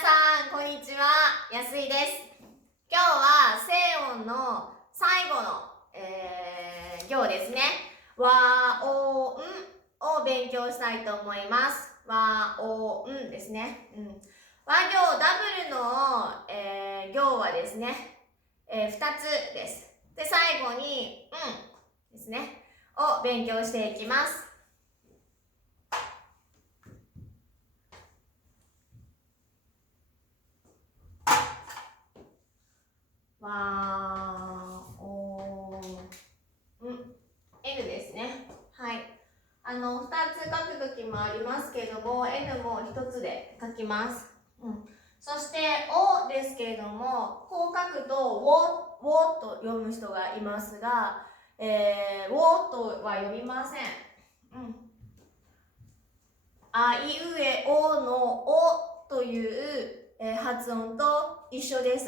さん、こんにちは。やすいです。今日は声音の最後の、行ですね。和音を勉強したいと思います。和音ですね。和行ダブルの、行はですね、2つです。で、最後に、ですね、を勉強していきます。和音N ですね。はい。2つ書くときもありますけども、N も1つで書きます。そして、O ですけれども、こう書くと、ウォと読む人がいますが、ウォとは読みません。あいうえおのおという、発音と一緒です。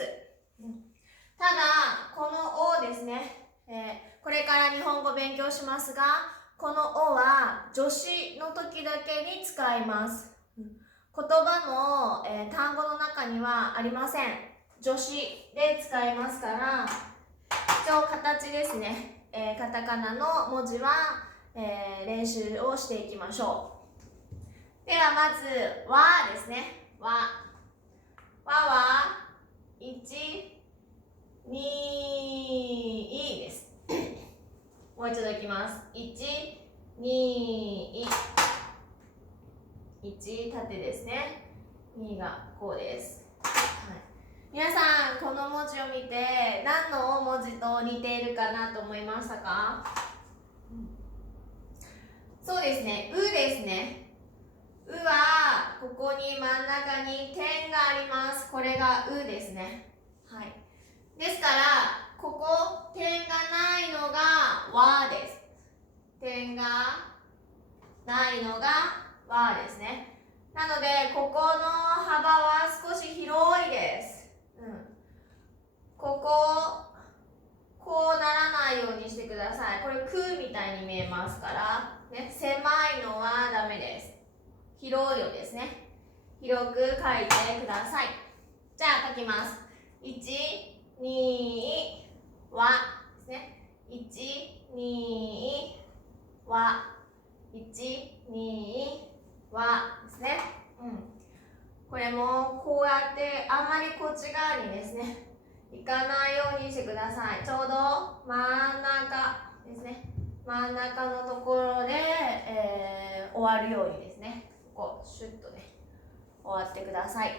ただ、このおですね、これから日本語勉強しますが、このおは助詞の時だけに使います。言葉の、単語の中にはありません。助詞で使いますから、一応形ですね、カタカナの文字は、練習をしていきましょう。ではまず、わですね。わは1、2です。もう一度いきます。1、2、1、縦ですね。2がこうです。皆さん、この文字を見て何の文字と似ているかなと思いましたか？そうですね、うですね。うはここに真ん中に点があります。これがうですね。ですから、ここ点がないのがわです。点がないのがわですね。なので、ここの幅は少し広いです。こうならないようにしてください。これ、くみたいに見えますから、狭いのはダメです。広いようですね。広く書いてください。じゃあ、書きます。1、2、わですね。1、2、わ。1、2、わですね。これもこうやってあまりこっち側にですね、いかないようにしてください。ちょうど真ん中ですね。真ん中のところで、終わるようにですね。ここ、シュッとね、終わってください。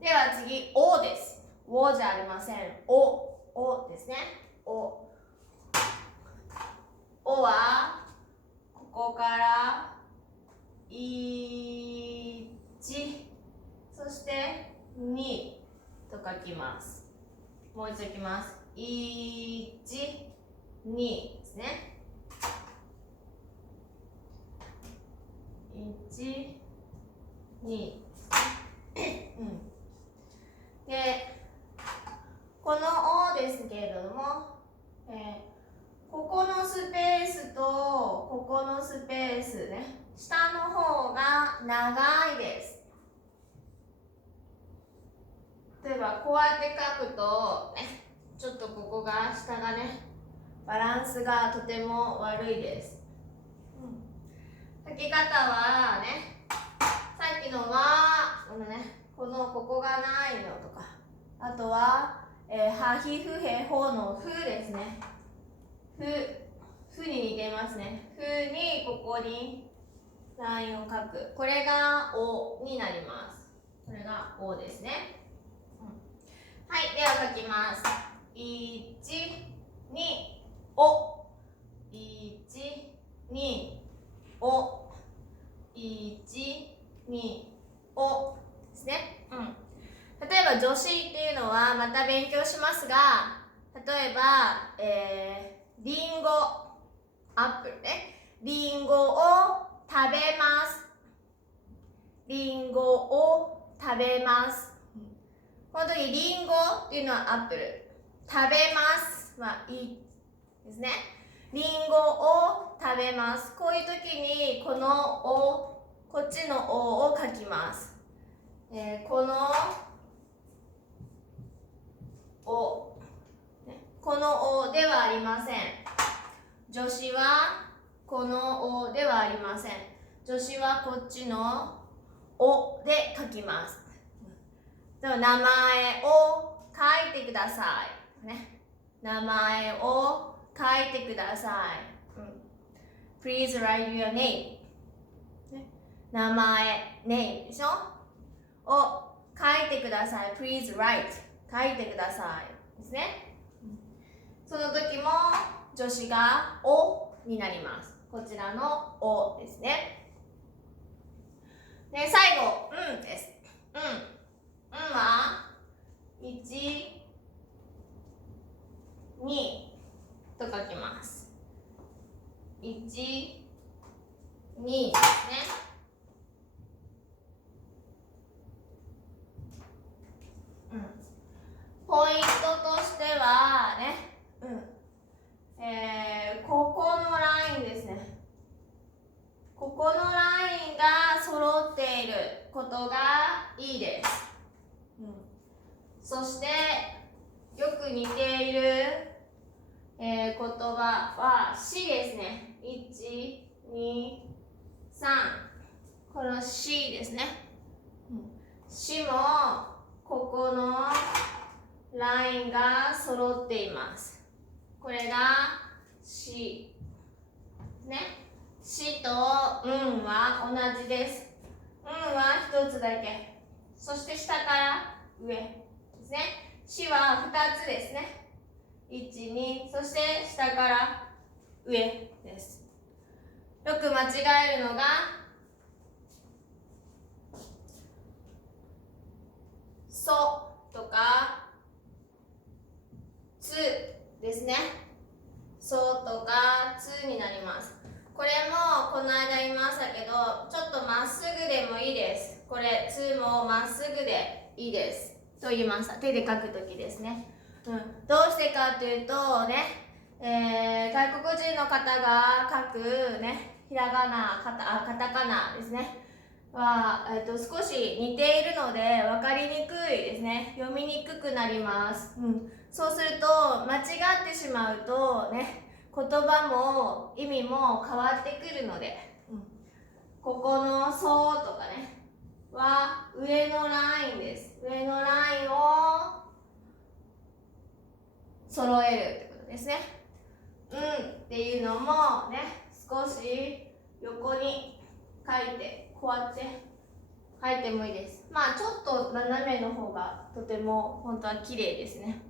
では次、おです。おじゃありません。おですね。おは、ここから1、そして2と書きます。もう一度いきます。1、2ですね。1、2。で、このおですけれども、ここのスペースとここのスペースね、下の方が長いです。例えばこうやって書くと、ちょっとここが下がね、バランスがとても悪いです。書き方はね、さっきのはここがないのとか、あとは、はひふへほのふですね。ふに似てますね。ふにここにラインを書く。これがおになります。これがおですね。はい、では書きます。1、2、お。1、2、お。1、2、おですね。例えば助詞っていうのはまた勉強しますが、例えば、リンゴ、アップルね。リンゴを食べます。リンゴを食べます。この時、リンゴっていうのはアップル。食べますはいですね。リンゴを食べます。こういう時にこのお、こっちのおを書きます。助詞はこのおではありません。助詞はこっちのおで書きます。名前を書いてください。ね、名前を書いてください。Please write your name、ね、名前 name でしょを書いてください。Please write 書いてくださいですね。その時も助詞がおになります。こちらのおですね。で、最後、です。は1、2と書きます。1、2ですね。ポイントとしてはね、ここのラインですね。ここのラインが揃っていることがいいです。そしてよく似ている、言葉はしですね。1、2、3。このしですね。しもここのラインが揃っています。これがしね。しとは同じです。は一つだけ。そして下から上ですね。しは2つですね。1、2、そして下から上です。よく間違えるのがそとかつですね。そとかつになります。これもこの間言いましたけど、ちょっとまっすぐでもいいです。これつもまっすぐでいいですと言いました。手で書くときですね。どうしてかというとね、外国人の方が書くね、ひらがな、カタカナですね。は、少し似ているので分かりにくいですね。読みにくくなります。そうすると間違ってしまうとね、言葉も意味も変わってくるので、ここの「そう」とかねは上のラインです。上のラインを揃えるってことですね。っていうのもね、少し横に書いて、こうやって書いてもいいです。まあちょっと斜めの方がとても本当は綺麗ですね。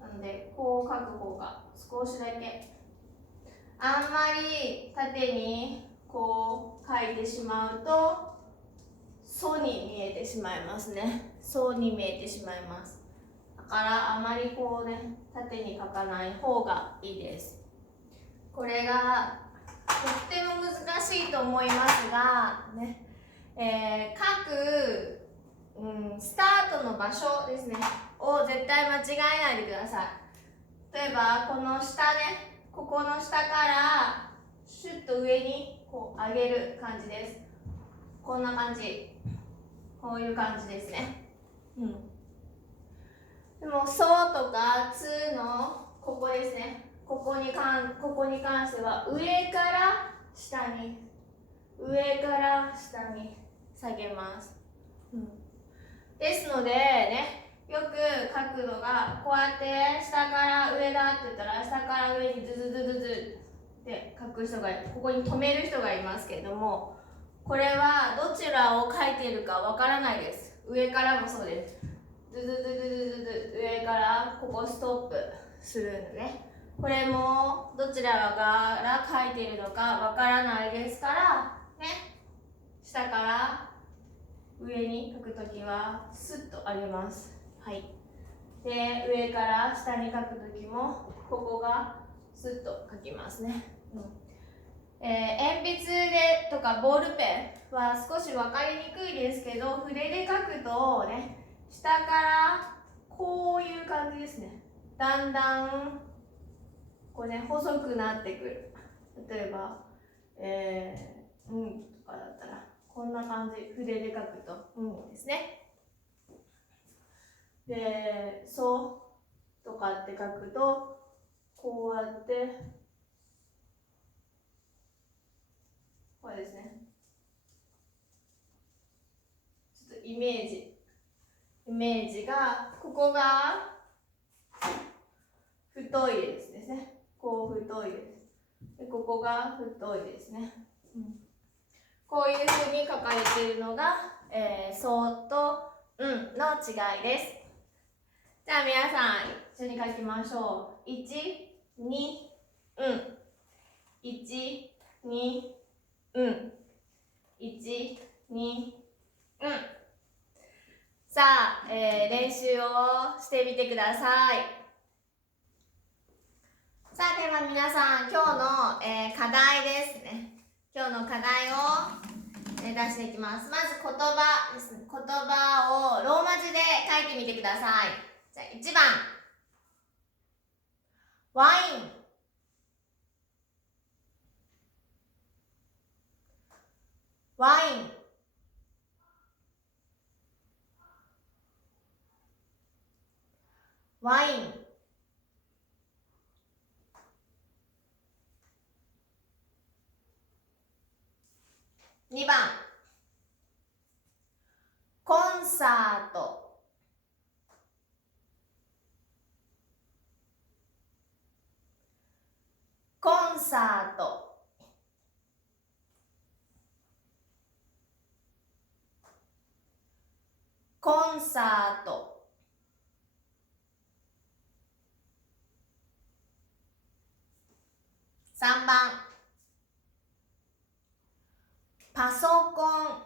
なのでこう書く方が少しだけ、あんまり縦にこう書いてしまうと「そ」に見えてしまいますね。そうに見えてしまいます。だからあまりこうね、縦に書かない方がいいです。これがとっても難しいと思いますがね、書く、スタートの場所ですねを絶対間違えないでください。例えばこの下ね、ここの下からシュッと上にこう上げる感じです。こんな感じ、こういう感じですね。でも「そう」とか「つ」のここですね。ここに関しては上から下に下げます。ですのでね、よく書くのがこうやって下から上だって言ったら下から上にズズズズズって書く人が、ここに止める人がいますけれども、これはどちらを書いているかわからないです。上からもそうです。ズズズズズズズ上からここストップするのね。これもどちらから書いているのかわからないですからね、下から上に書くときはスッと上げます。はい。で、上から下に書くときもここがスッと書きますね。鉛筆でとかボールペンは少し分かりにくいですけど、筆で書くとね、下からこういう感じですね。だんだんこうね、細くなってくる。例えば、とかだったらこんな感じ、筆で書くとですね。で、そうとかって書くとこうやってこれですね。ちょっとイメージが、ここが太いですね。こう太いです。でここが太いですね。こういうふうに書かれているのが、そうとの違いです。じゃあ皆さん一緒に書きましょう。1、2、1、2、1、2、さあ、練習をしてみてください。さあ、では皆さん、今日の、課題ですね。今日の課題を、出していきます。まず言葉です。言葉をローマ字で書いてみてください。じゃあ1番、ワイン。ワイン。ワイン。2番、コンサート。コンサート。コンサート。3番、パソコン。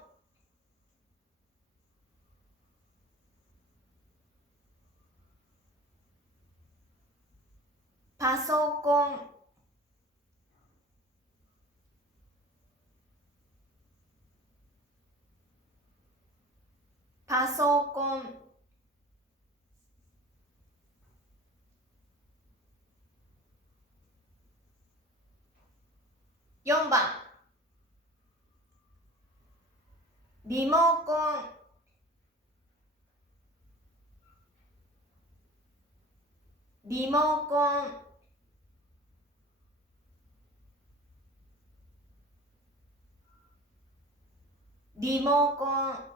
パソコン。パソコン。4番、リモコン。リモコン。リモコン。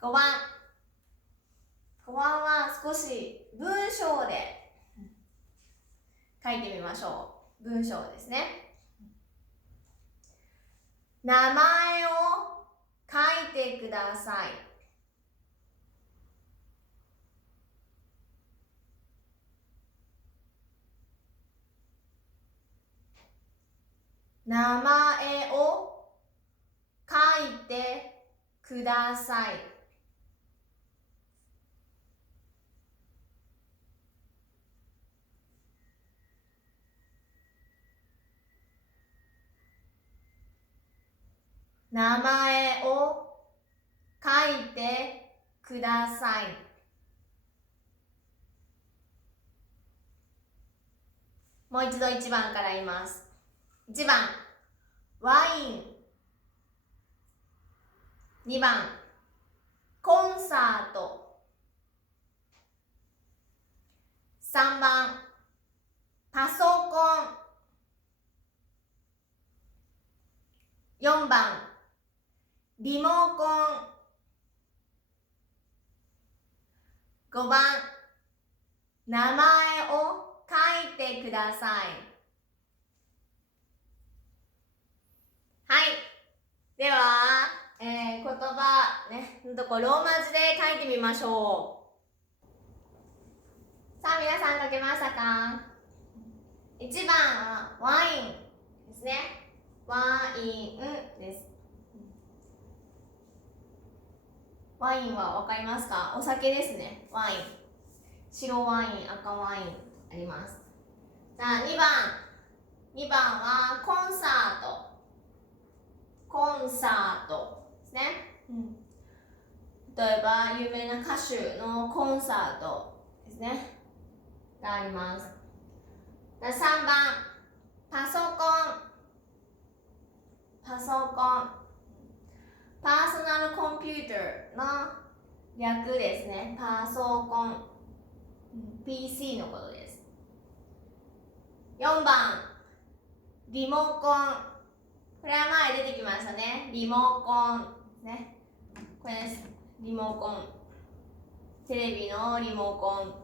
5番。5番は少し文章で書いてみましょう。文章ですね。名前を書いてください。名前を書いてください。名前を書いてください。もう一度1番から言います。1番、ワイン。2番、コンサート。3番、パソコン。4番、リモコン。5番、名前を書いてください。はい。では、言葉ね、ローマ字で書いてみましょう。さあ、皆さん書けましたか？ 1 番はワインですね。ワインです。ワインはわかりますか？お酒ですね。ワイン。白ワイン、赤ワインあります。さあ、2番はコンサート。コンサートですね。例えば、有名な歌手のコンサートですね。があります。3番、パソコン。パソコン。パーソナルコンピューターの略ですね。パソコン。PC のことです。4番、リモコン。これは前出てきましたね。リモコン。ね。これです。リモコン。テレビのリモコン。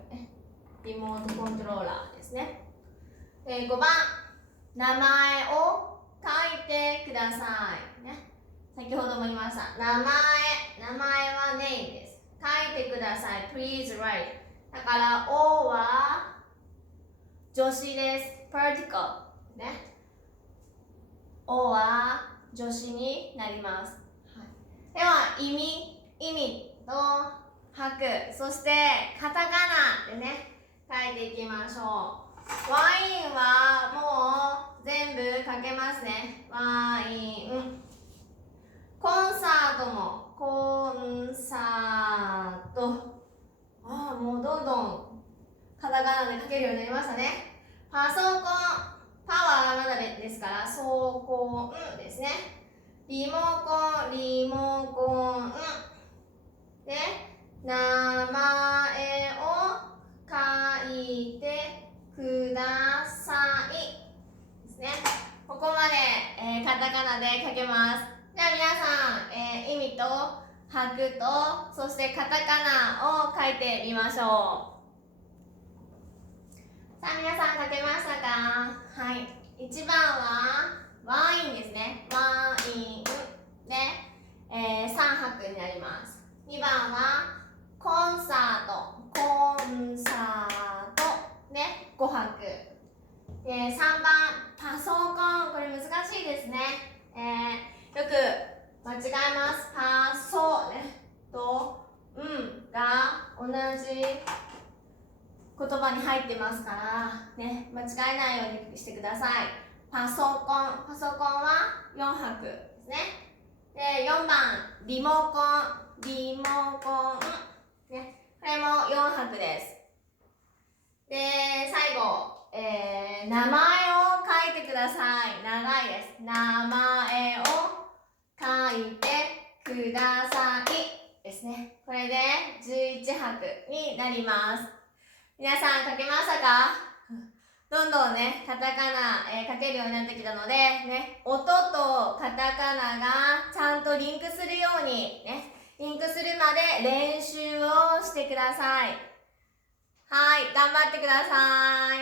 リモートコントローラーですね。5番、名前を書いてください。ね。先ほども言いました。名前は name です。書いてください。Please write。だから、O は助詞です。particle。ね。O は助詞になります。はい、では、意味と吐く。そして、カタカナでね、書いていきましょう。ワインはもう全部書けますね。ワイン。コンサートもコンサート。もうどんどんカタカナで書けるようになりましたね。パソコン。パワーはまだですから、ソコンですね。リモコン。で、名前を書いてくださいですね。ここまで、カタカナで書けます。じゃあ皆さん、意味と拍とそしてカタカナを書いてみましょう。さあ皆さん書けましたか？はい。1番はワインですね。ワインで、3拍になります。2番はコンサート。コンサートで5拍。3番パソコン。これ難しいですね。よく間違えます。パソ、ね、とが同じ言葉に入ってますから、ね、間違えないようにしてください。パソコンは4拍ですね。で、4番、リモコン。ね、これも4拍です。で、最後、名前を書いてください。長いです。名前を書いてくださいですね。これで11拍になります。皆さん書けましたか？どんどんね、カタカナ、書けるようになってきたので、ね、音とカタカナがちゃんとリンクするように、ね、リンクするまで練習をしてください。はい、頑張ってください。